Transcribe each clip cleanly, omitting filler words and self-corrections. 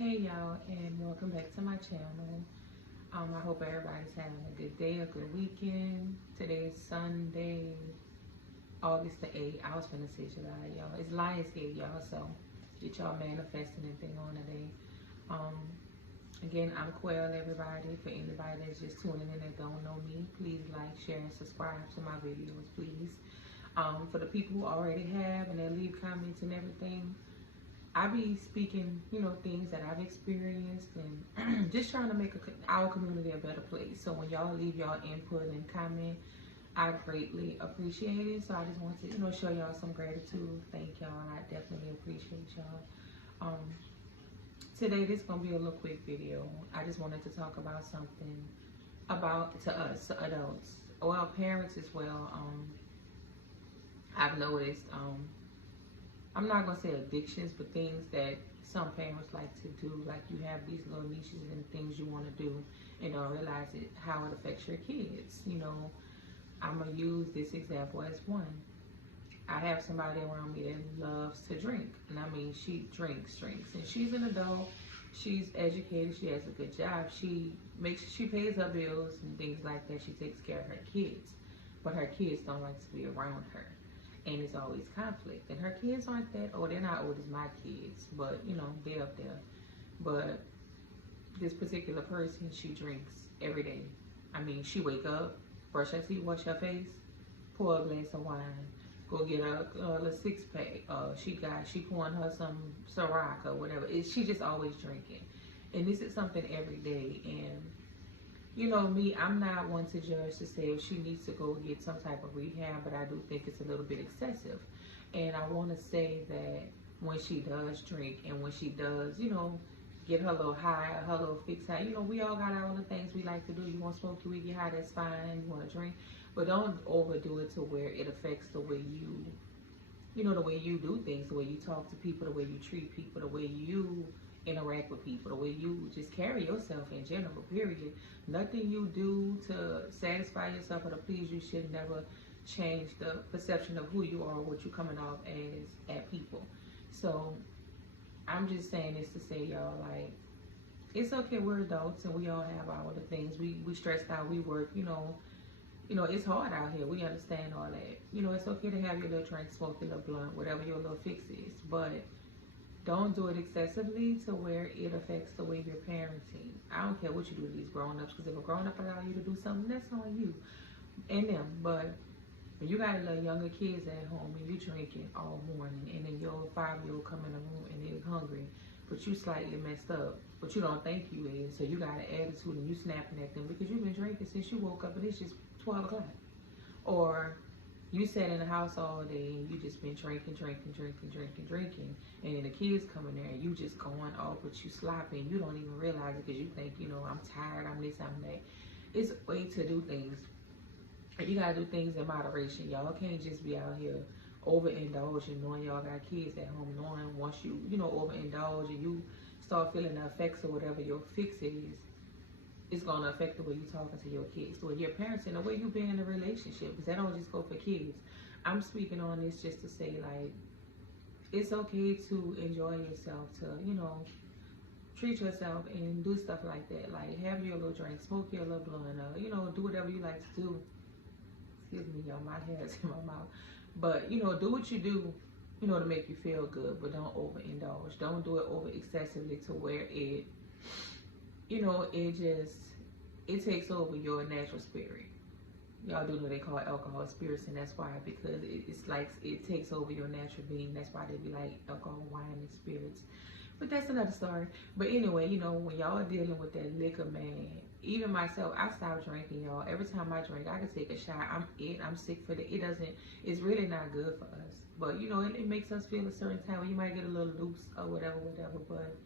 Hey y'all, and welcome back to my channel. I hope everybody's having a good day, a good weekend. Today is Sunday, August the 8th. I was finna say July, y'all. It's Lionsgate, y'all, so get y'all manifesting anything on today. Um, Again, I'm Quell, everybody. For anybody that's just tuning in that don't know me, please like, share, and subscribe to my videos, please. For the people who already have and they leave comments and everything, I be speaking, things that I've experienced and just trying to make our community a better place. So when y'all leave y'all input and comment, I greatly appreciate it. So I just want to, show y'all some gratitude. Thank y'all. I definitely appreciate y'all. Um, Today, this is going to be a little quick video. I just wanted to talk about something about to us, to adults, well, parents as well. I've noticed, I'm not gonna say addictions, but things that some parents like to do. Like you have these little niches and things you want to do, and don't realize how it affects your kids. I'm gonna use this example as one. I have somebody around me that loves to drink, and I mean she drinks, and she's an adult. She's educated. She has a good job. She pays her bills and things like that. She takes care of her kids, but her kids don't like to be around her. And it's always conflict. And her kids aren't that old. They're not old as my kids, but they're up there. But this particular person, she drinks every day. I mean, she wake up, brush her teeth, wash her face, pour a glass of wine, go get a six pack. She pouring her some Ciroc or whatever. She just always drinking, and this is something every day. And me, I'm not one to judge to say if she needs to go get some type of rehab, but I do think it's a little bit excessive. And I want to say that when she does drink and when she does, get her little high, her little fix high, we all got our own things we like to do. You want to smoke, you get high, that's fine. You want to drink, but don't overdo it to where it affects the way the way you do things, the way you talk to people, the way you treat people, the way you interact with people, the way you just carry yourself in general, period. Nothing you do to satisfy yourself or to please you should never change the perception of who you are or what you're coming off as at people. So I'm just saying this to say, y'all, like, it's okay, we're adults and we all have our other things. We stressed out, we work, it's hard out here. We understand all that. It's okay to have your little drink, smoke your little blunt, whatever your little fix is, but don't do it excessively to where it affects the way you're parenting. I don't care what you do to these grown-ups, because if a grown-up allow you to do something, that's on you and them. But when you got a little younger kids at home and you drinking all morning, and then your 5-year-old come in the room and they're hungry, but you slightly messed up, but you don't think you is, so you got an attitude and you snapping at them because you've been drinking since you woke up and it's just 12 o'clock. Or you sat in the house all day and you just been drinking, and then the kids come in there and you just going off, but you slopping. You don't even realize it because you think, I'm tired, I'm this, I'm that. It's a way to do things. And you gotta do things in moderation. Y'all can't just be out here overindulging, knowing y'all got kids at home, knowing once you, overindulge and you start feeling the effects of whatever your fix is, it's going to affect the way you're talking to your kids, the way you're parenting, the way you be in a relationship, because that don't just go for kids. I'm speaking on this just to say, like, it's okay to enjoy yourself, to, treat yourself and do stuff like that. Like, have your little drink, smoke your little blunt, do whatever you like to do. Excuse me, y'all, my hair's in my mouth. But, do what you do, to make you feel good, but don't overindulge. Don't do it over excessively to where it it takes over your natural spirit. Y'all do know they call alcohol spirits, and that's why, because it's like it takes over your natural being. That's why they be like alcohol, wine, and spirits. But that's another story. But anyway, when y'all are dealing with that liquor, man, even myself, I stopped drinking, y'all. Every time I drink, I can take a shot. I'm sick for that. It's really not good for us. But, it makes us feel a certain time when you might get a little loose or whatever. But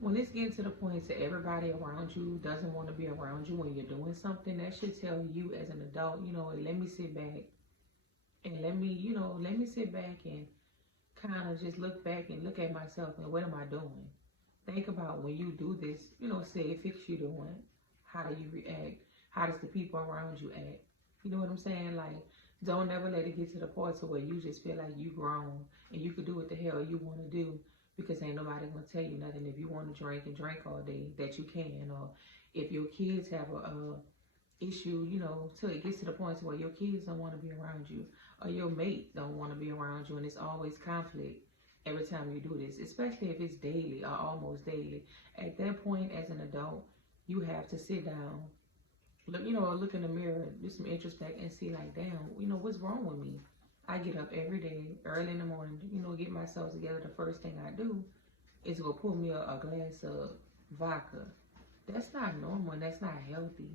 when it's getting to the point that everybody around you doesn't want to be around you when you're doing something, that should tell you as an adult, let me sit back and let me sit back and kind of just look back and look at myself and what am I doing? Think about when you do this, say if it's you doing, how do you react? How does the people around you act? You know what I'm saying? Like, don't ever let it get to the point to where you just feel like you grown and you can do what the hell you want to do, because ain't nobody gonna tell you nothing. If you want to drink and drink all day, that you can. Or if your kids have a issue, you know, till it gets to the point where your kids don't want to be around you, or your mate don't want to be around you, and it's always conflict every time you do this, especially if it's daily or almost daily. At that point, as an adult, you have to sit down, look, you know, look in the mirror, do some introspect, and see like, damn, you know, what's wrong with me? I get up every day, early in the morning, you know, get myself together. The first thing I do is go pull me a glass of vodka. That's not normal, and that's not healthy.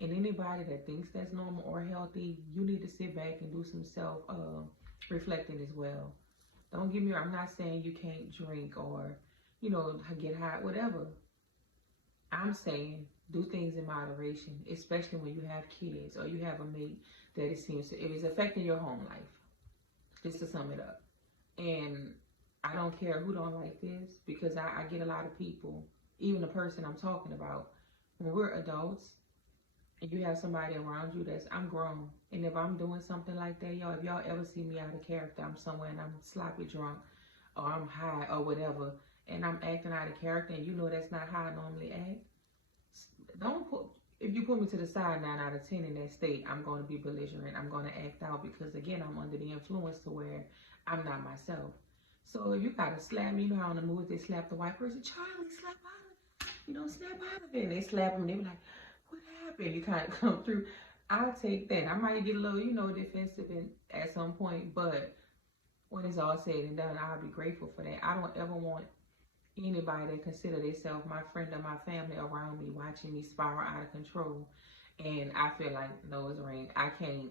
And anybody that thinks that's normal or healthy, you need to sit back and do some self reflecting as well. Don't get me wrong, I'm not saying you can't drink or, you know, get high, whatever. I'm saying do things in moderation, especially when you have kids or you have a mate that it seems to, it is affecting your home life. Just to sum it up. And I don't care who don't like this, because I get a lot of people, even the person I'm talking about, when we're adults and you have somebody around you that's, I'm grown, and if I'm doing something like that, y'all, if y'all ever see me out of character, I'm somewhere and I'm sloppy drunk or I'm high or whatever, and I'm acting out of character, and you know that's not how I normally act, don't put, if you put me to the side 9 out of 10 in that state, I'm going to be belligerent. I'm going to act out, because again, I'm under the influence to where I'm not myself. So if you got to slap me, you know how in the movies they slap the white person, Charlie, slap out of it. You don't snap out of it. And they slap them and they be like, what happened? You kind of come through. I'll take that. I might get a little, you know, defensive at some point, but when it's all said and done, I'll be grateful for that. I don't ever want anybody that consider themselves my friend or my family around me watching me spiral out of control, and I feel like nose ring, I can't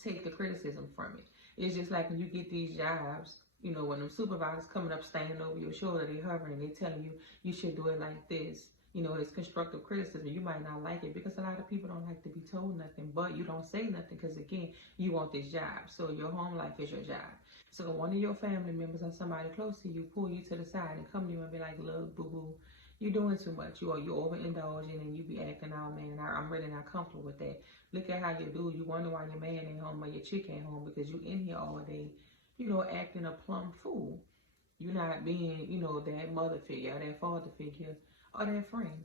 take the criticism from it. It's just like when you get these jobs, you know, when them supervisors coming up standing over your shoulder, they hovering, they telling you you should do it like this. You know, it's constructive criticism. You might not like it, because a lot of people don't like to be told nothing, but you don't say nothing because, again, you want this job. So your home life is your job. So one of your family members or somebody close to you pull you to the side and come to you and be like, look, boo-boo, you're doing too much. You're overindulging, and you be acting out, man, and I'm really not comfortable with that. Look at how you do. You wonder why your man ain't home or your chick ain't home, because you in here all day, you know, acting a plumb fool. You're not being, you know, that mother figure or that father figure or that friend.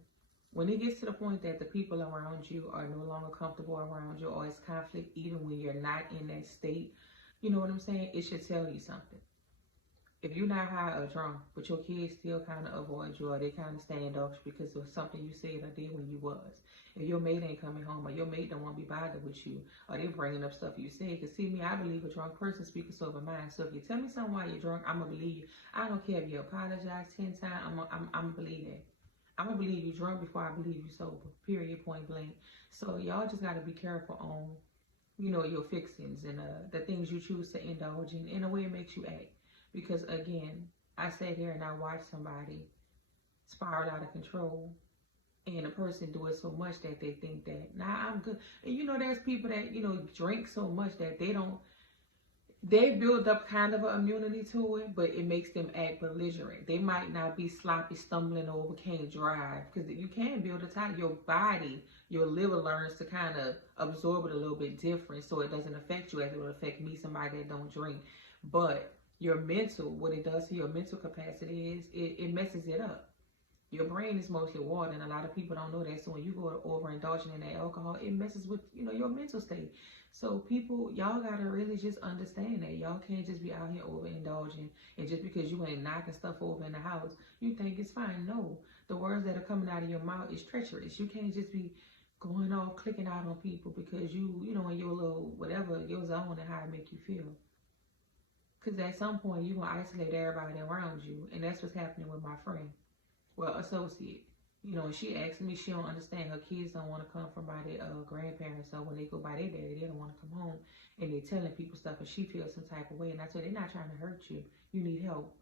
When it gets to the point that the people around you are no longer comfortable around you, or it's conflict, even when you're not in that state, you know what I'm saying? It should tell you something. If you're not high or drunk, but your kids still kind of avoid you, or they kind of standoffish because of something you said or did when you was. If your mate ain't coming home, or your mate don't want to be bothered with you, or they bringing up stuff you said. Because see me, I believe a drunk person speaks a sober mind. So if you tell me something while you're drunk, I'm going to believe you. I don't care if you apologize 10 times, I'm going to believe that. I'm going to believe you drunk before I believe you sober, period, point blank. So y'all just got to be careful on, you know, your fixings and the things you choose to indulge in the way it makes you act. Because again, I sat here and I watched somebody spiral out of control, and a person do it so much that they think that, nah, I'm good. And you know, there's people that, you know, drink so much that they build up kind of an immunity to it, but it makes them act belligerent. They might not be sloppy, stumbling over, can't drive, because you can build a time. Your body, your liver learns to kind of absorb it a little bit different, so it doesn't affect you as it would affect me, somebody that don't drink. But your mental, what it does to your mental capacity is it messes it up. Your brain is mostly water, and a lot of people don't know that. So when you go to overindulging in that alcohol, it messes with, you know, your mental state. So people, y'all gotta really just understand that y'all can't just be out here overindulging, and just because you ain't knocking stuff over in the house, you think it's fine. No, the words that are coming out of your mouth is treacherous. You can't just be going off, clicking out on people because you know, in your little whatever, your zone, and how it make you feel. Because at some point, you're going to isolate everybody around you. And that's what's happening with my friend. Well, associate. You know, she asked me, she don't understand. Her kids don't want to come from by their grandparents. So when they go by their daddy, they don't want to come home. And they're telling people stuff, and she feels some type of way. And I told her, they're not trying to hurt you. You need help.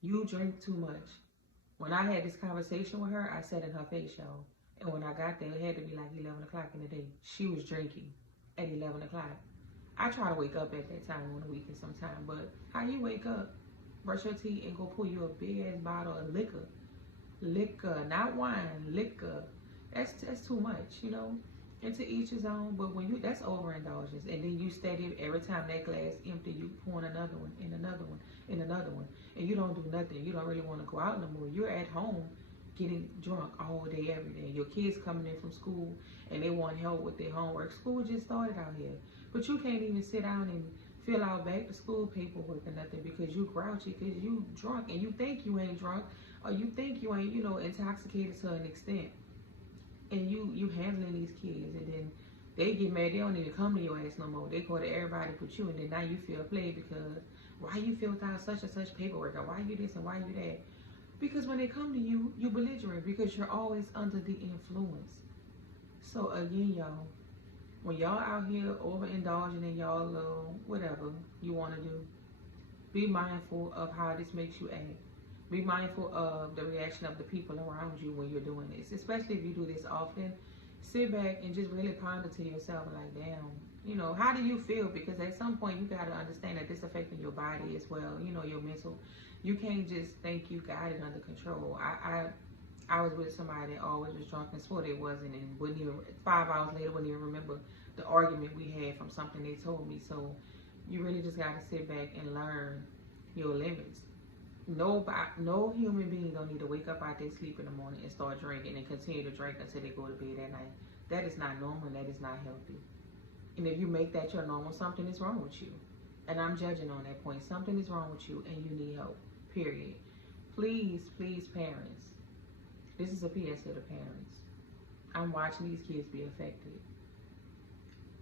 You drink too much. When I had this conversation with her, I said in her face, y'all. And when I got there, it had to be like 11 o'clock in the day. She was drinking at 11 o'clock. I try to wake up at that time on the weekend sometime, but how you wake up, brush your teeth, and go pull you a big ass bottle of liquor, not wine, liquor. That's too much, you know. And to each his own, but when you, that's overindulgence. And then you steady, every time that glass empty, you pour another one, and another one, and another one. And you don't do nothing. You don't really want to go out no more. You're at home getting drunk all day, every day. Your kids coming in from school and they want help with their homework. School just started out here. But you can't even sit down and fill out back to school paperwork or nothing because you grouchy, because you drunk, and you think you ain't drunk, or you think you ain't, intoxicated to an extent. And you handling these kids, and then they get mad. They don't need to come to your ass no more. They go to everybody but you, and then now you feel played because why you filled out such and such paperwork, or why you this and why you that. Because when they come to you, you belligerent because you're always under the influence. So again, y'all, when y'all out here overindulging in y'all little whatever you want to do, be mindful of how this makes you act. Be mindful of the reaction of the people around you when you're doing this, especially if you do this often. Sit back and just really ponder to yourself, like, damn, how do you feel? Because at some point you got to understand that this affecting your body as well, your mental. You can't just think you got it under control. I was with somebody that always was drunk and swore they wasn't, and wouldn't even, 5 hours later, wouldn't even remember the argument we had from something they told me. So you really just got to sit back and learn your limits. No human being don't need to wake up out their sleep in the morning and start drinking and continue to drink until they go to bed at night. That is not normal, and that is not healthy. And if you make that your normal, something is wrong with you. And I'm judging on that point. Something is wrong with you and you need help, period. Please, please, parents. This is a PS to the parents. I'm watching these kids be affected.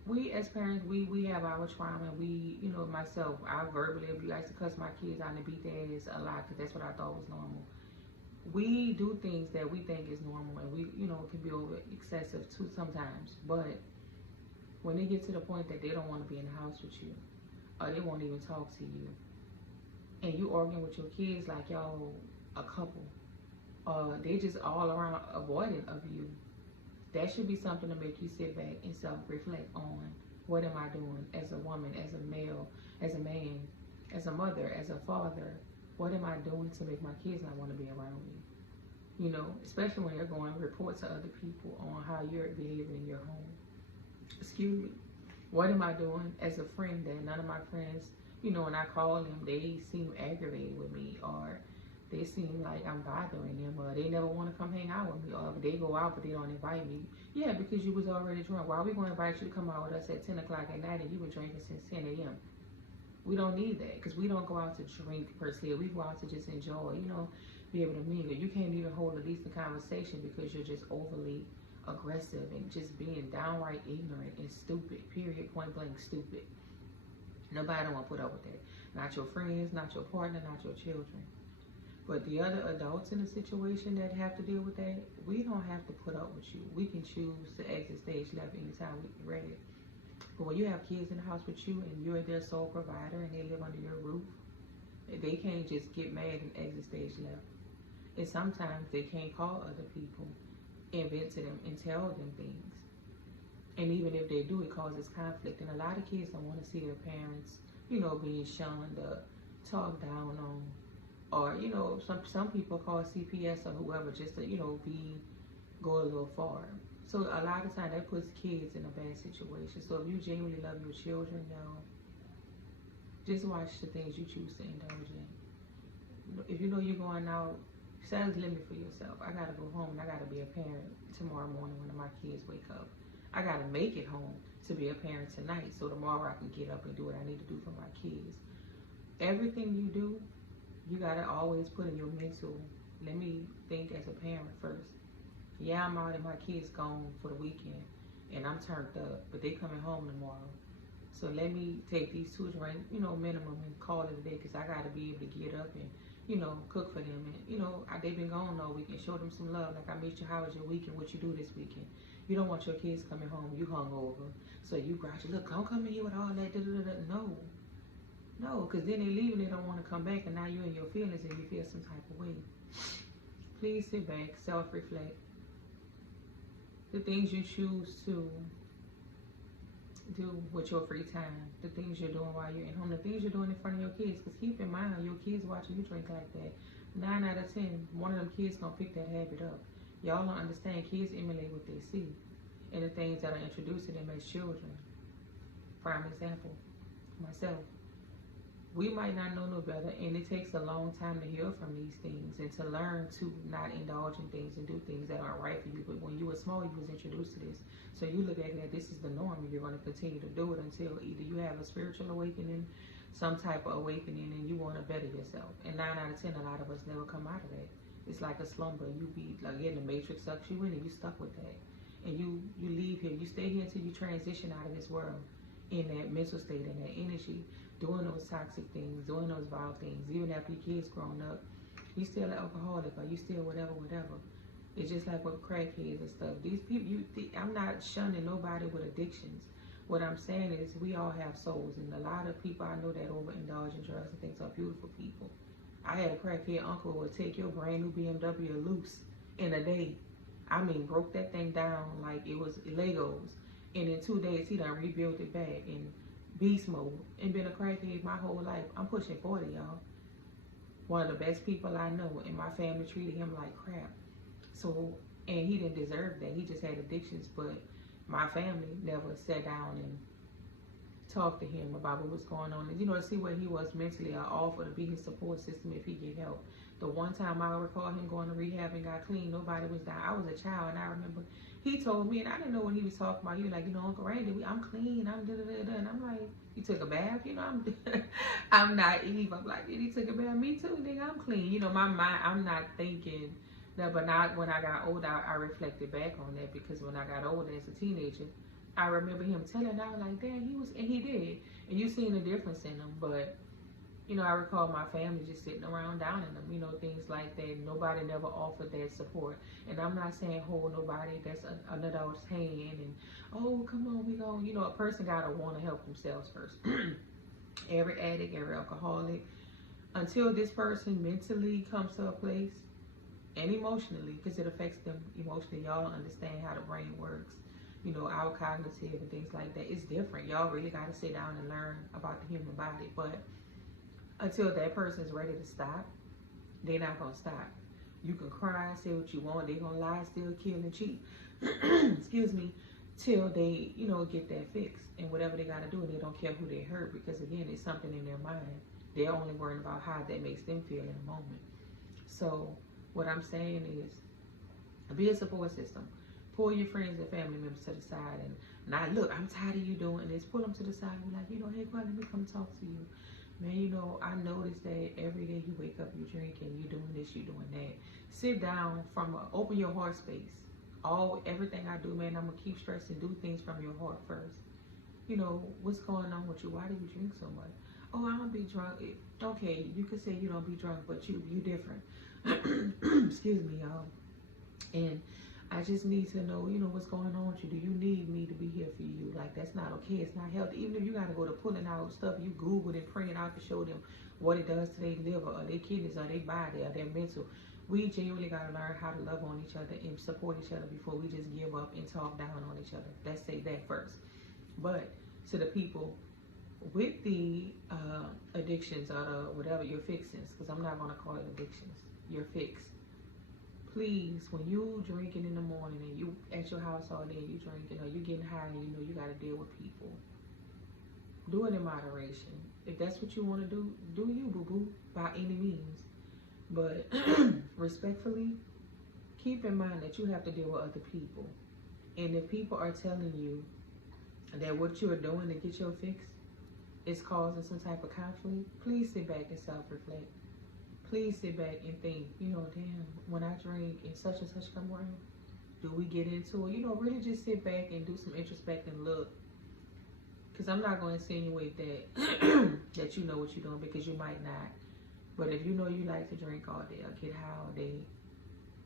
We as parents, we have our trauma. We, myself, I verbally like to cuss my kids out and beat their ass a lot because that's what I thought was normal. We do things that we think is normal, and we, can be over excessive too sometimes. But when they get to the point that they don't want to be in the house with you, or they won't even talk to you, and you arguing with your kids like y'all a couple, they just all around avoidant of you, that should be something to make you sit back and self-reflect on, what am I doing as a woman, as a male, as a man, as a mother, as a father? What am I doing to make my kids not want to be around me? Especially when they're going to report to other people on how you're behaving in your home. Excuse me. What am I doing as a friend that none of my friends, when I call them, they seem aggravated with me, or they seem like I'm bothering them, or they never want to come hang out with me, or they go out but they don't invite me. Yeah, because you was already drunk. Why are we going to invite you to come out with us at 10 o'clock at night and you been drinking since 10 a.m.? We don't need that, because we don't go out to drink per se. We go out to just enjoy, be able to mingle. You can't even hold a decent conversation because you're just overly aggressive and just being downright ignorant and stupid, period, point blank stupid. Nobody don't want to put up with that. Not your friends, not your partner, not your children. But the other adults in the situation that have to deal with that, we don't have to put up with you. We can choose to exit stage left anytime we're ready. But when you have kids in the house with you and you're their sole provider and they live under your roof, they can't just get mad and exit stage left. And sometimes they can't call other people and vent to them and tell them things. And even if they do, it causes conflict. And a lot of kids don't want to see their parents, being shunned or talked down on. Or, some people call CPS or whoever just to, go a little far. So a lot of times that puts kids in a bad situation. So if you genuinely love your children, y'all, just watch the things you choose to indulge in. If you're going out, set a limit for yourself. I gotta go home and I gotta be a parent tomorrow morning when my kids wake up. I gotta make it home to be a parent tonight, so tomorrow I can get up and do what I need to do for my kids. Everything you do, you gotta always put in your mental, let me think as a parent first. Yeah, I'm out and my kids gone for the weekend and I'm turned up, but they coming home tomorrow. So let me take these 2 drinks, minimum, and call it a day, because I gotta be able to get up and, cook for them. And, they've been gone all weekend. Show them some love. Like, I missed you. How was your weekend? What you do this weekend? You don't want your kids coming home, you hungover. So you grouchy. Look, don't come in here with all that. No, because then they leave and they don't want to come back, and now you're in your feelings and you feel some type of way. Please sit back, self-reflect. The things you choose to do with your free time, the things you're doing while you're at home, the things you're doing in front of your kids. Because keep in mind, your kids watching you drink like that, 9 out of 10, one of them kids gonna pick that habit up. Y'all don't understand, kids emulate what they see. and the things that are introduced to them as children. Prime example, myself. We might not know no better, and it takes a long time to heal from these things and to learn to not indulge in things and do things that aren't right for you. But when you were small, you was introduced to this, so you look at it as this is the norm, and you're going to continue to do it until either you have a spiritual awakening, some type of awakening, and you want to better yourself. And 9 out of 10, a lot of us never come out of that. It's like a slumber. You be like, again, the matrix sucks you in, and you stuck with that, and you leave here. You stay here until you transition out of this world in that mental state and that energy, doing those toxic things, doing those vile things. Even after your kids grown up, you still an alcoholic, or you still whatever. It's just like with crackheads and stuff. These people, I'm not shunning nobody with addictions. What I'm saying is we all have souls, and a lot of people I know that overindulge in drugs and things are beautiful people. I had a crackhead uncle who would take your brand new BMW loose in a day. I mean, broke that thing down like it was Legos. And in 2 days, he done rebuilt it back in beast mode and been a crackhead my whole life. I'm pushing 40, y'all. One of the best people I know, and my family treated him like crap. So, and he didn't deserve that. He just had addictions, but my family never sat down and talked to him about what was going on. And, to see where he was mentally, or offer to be his support system if he get help. The one time I recall him going to rehab and got clean, nobody was down. I was a child, and I remember he told me, and I didn't know what he was talking about. He was like, Uncle Randy, I'm clean, I'm da-da-da-da. And I'm like, you took a bath? I'm naive. I'm like, he took a bath? Me too, nigga, I'm clean. My mind, I'm not thinking that, but not when I got older, I reflected back on that, because when I got older as a teenager, I remember him telling, I was like, damn, he did. And you seen the difference in him, but I recall my family just sitting around downing them, things like that. Nobody never offered that support. And I'm not saying hold nobody that's an adult's hand and, oh, come on, we go. A person got to want to help themselves first. Every addict, every alcoholic, until this person mentally comes to a place, and emotionally, because it affects them emotionally. Y'all don't understand how the brain works. Our cognitive and things like that. It's different. Y'all really got to sit down and learn about the human body. But until that person is ready to stop, they're not going to stop. You can cry, say what you want. They're going to lie, steal, kill, and cheat. Excuse me. Till they, get that fixed. And whatever they got to do, and they don't care who they hurt. Because, again, it's something in their mind. They're only worrying about how that makes them feel in the moment. So what I'm saying is, be a support system. Pull your friends and family members to the side and not, look, I'm tired of you doing this. Pull them to the side and be like, hey, Quan, let me come talk to you. Man, I noticed that every day you wake up, you drink, and you doing this, you doing that. Sit down open your heart space. Everything I do, man, I'm going to keep stressing, do things from your heart first. What's going on with you? Why do you drink so much? Oh, I don't be drunk. Okay, you could say you don't be drunk, but you different. Excuse me, y'all. And I just need to know, what's going on with you. Do you need me to be here for you? Like, that's not okay. It's not healthy. Even if you got to go to pulling out stuff, you Google and print it out to show them what it does to their liver or their kidneys or their body or their mental. We genuinely got to learn how to love on each other and support each other before we just give up and talk down on each other. Let's say that first. But to the people with the addictions or the whatever, your fixings, because I'm not going to call it addictions, your fix. Please, when you drinking in the morning and you at your house all day and you drinking or you getting high and you got to deal with people, do it in moderation. If that's what you want to do, do you, boo-boo, by any means. But respectfully, keep in mind that you have to deal with other people. And if people are telling you that what you're doing to get your fix is causing some type of conflict, please sit back and self-reflect. Please sit back and think, damn, when I drink and such come around, do we get into it? Really just sit back and do some introspect and look. Because I'm not going to insinuate that that you know what you're doing, because you might not. But if you like to drink all day or get high all day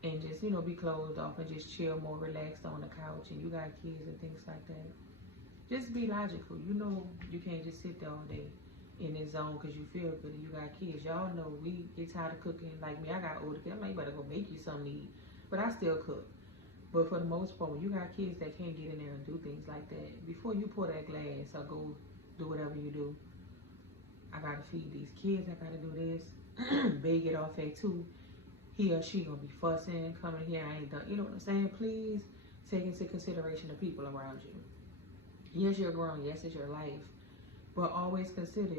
and just, be closed off and just chill more relaxed on the couch and you got kids and things like that, just be logical. You can't just sit there all day in this zone because you feel good and you got kids. Y'all know we get tired of cooking. Like me, I got older kids. I'm like, you better go make you something to eat. But I still cook. But for the most part, when you got kids that can't get in there and do things like that, before you pour that glass or go do whatever you do, I gotta feed these kids. I gotta do this. Beg it off at 2. He or she gonna be fussing, coming here. I ain't done. You know what I'm saying? Please take into consideration the people around you. Yes, you're grown. Yes, it's your life. But always consider,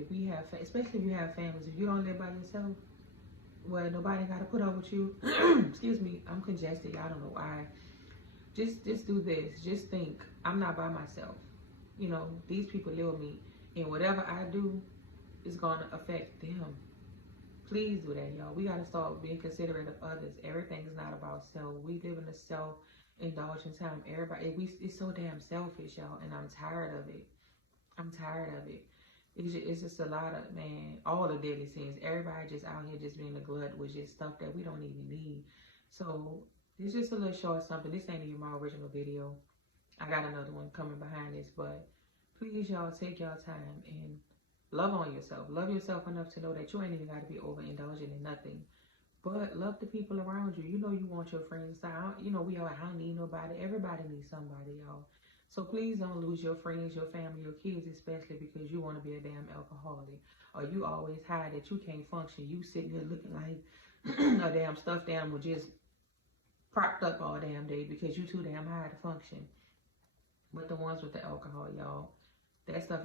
especially if you have families, if you don't live by yourself, well, nobody got to put up with you. Excuse me, I'm congested. I don't know why. Just do this. Just think, I'm not by myself. You know, these people live with me, and whatever I do is going to affect them. Please do that, y'all. We got to start being considerate of others. Everything is not about self. We live in a self-indulgent time. It's so damn selfish, y'all, and I'm tired of it. I'm tired of it. It's just a lot of, man, all the deadly sins. Everybody just out here just being a glut with just stuff that we don't even need. So it's just a little short something. This ain't even my original video. I got another one coming behind this, but please, y'all, take y'all time and love on yourself. Love yourself enough to know that you ain't even got to be overindulgent in nothing. But love the people around you. You know you want your friends. You know, I don't need nobody. Everybody needs somebody, y'all. So please don't lose your friends, your family, your kids, especially because you want to be a damn alcoholic. Or you always hide that you can't function. You sitting there looking like a damn stuffed animal just propped up all damn day because you too damn high to function. But the ones with the alcohol, y'all, that stuff